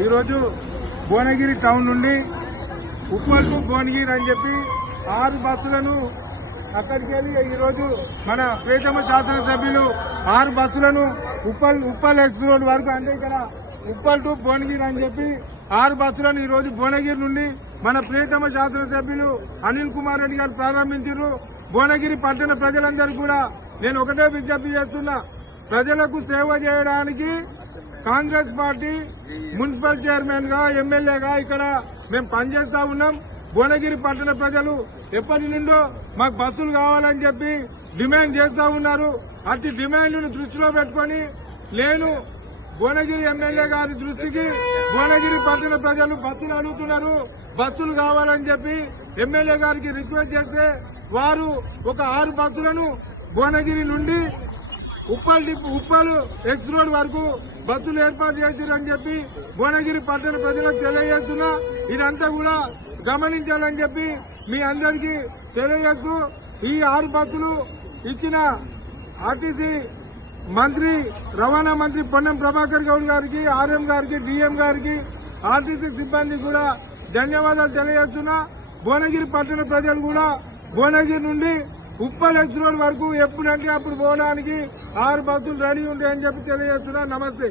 ఈరోజు భువనగిరి టౌన్ నుండి ఉప్పల్ టు భువనగిరి అని చెప్పి 6 బస్సులను అక్కడికి వెళ్ళి ఈరోజు మన ప్రియతమ శాసనసభ్యులు 6 బస్సులను ఉప్పల్ ఎక్స్ రోడ్ వరకు అంటే ఇక్కడ ఉప్పల్ టు భువనగిరి అని చెప్పి 6 బస్సులను ఈరోజు భువనగిరి నుండి మన ప్రియతమ శాసనసభ్యులు అనిల్ కుమార్ రెడ్డి గారు ప్రారంభించారు. భువనగిరి పట్టణ ప్రజలందరూ కూడా నేను ఒకటే విజ్ఞప్తి చేస్తున్నా, ప్రజలకు సేవ చేయడానికి కాంగ్రెస్ పార్టీ మున్సిపల్ చైర్మన్ గా ఎమ్మెల్యేగా ఇక్కడ మేము పనిచేస్తా ఉన్నాం. భువనగిరి పట్టణ ప్రజలు ఎప్పటి నుండో మాకు బస్సులు కావాలని చెప్పి డిమాండ్ చేస్తా ఉన్నారు. అట్టి డిమాండ్లను దృష్టిలో పెట్టుకుని నేను భువనగిరి ఎమ్మెల్యే గారి దృష్టికి భువనగిరి పట్టణ ప్రజలు బస్సులు అడుగుతున్నారు, బస్సులు కావాలని చెప్పి ఎమ్మెల్యే గారికి రిక్వెస్ట్ చేస్తే వారు ఒక 6 బస్సులను భువనగిరి నుండి ఉప్పల్ ఎక్స్ రోడ్ వరకు బస్సులు ఏర్పాటు చేశారని చెప్పి భువనగిరి పట్టణ ప్రజలకు తెలియజేస్తున్నా. ఇదంతా కూడా గమనించాలని చెప్పి మీ అందరికీ తెలియజేస్తూ ఈ 6 బస్సులు ఇచ్చిన ఆర్టీసీ మంత్రి రవాణా మంత్రి పొన్నం ప్రభాకర్ గౌడ్ గారికి, ఆర్ఎం గారికి, డిఎం గారికి, ఆర్టీసీ సిబ్బంది కూడా ధన్యవాదాలు తెలియజేస్తున్నా. భువనగిరి పట్టణ ప్రజలు కూడా భువనగిరి నుండి ఉప్పల్ ఎక్స్ రోడ్ వరకు ఎప్పుడంటే అప్పుడు పోవడానికి 6 బస్సులు రెడీ ఉంటాయని చెప్పి తెలియజేస్తున్నా. నమస్తే.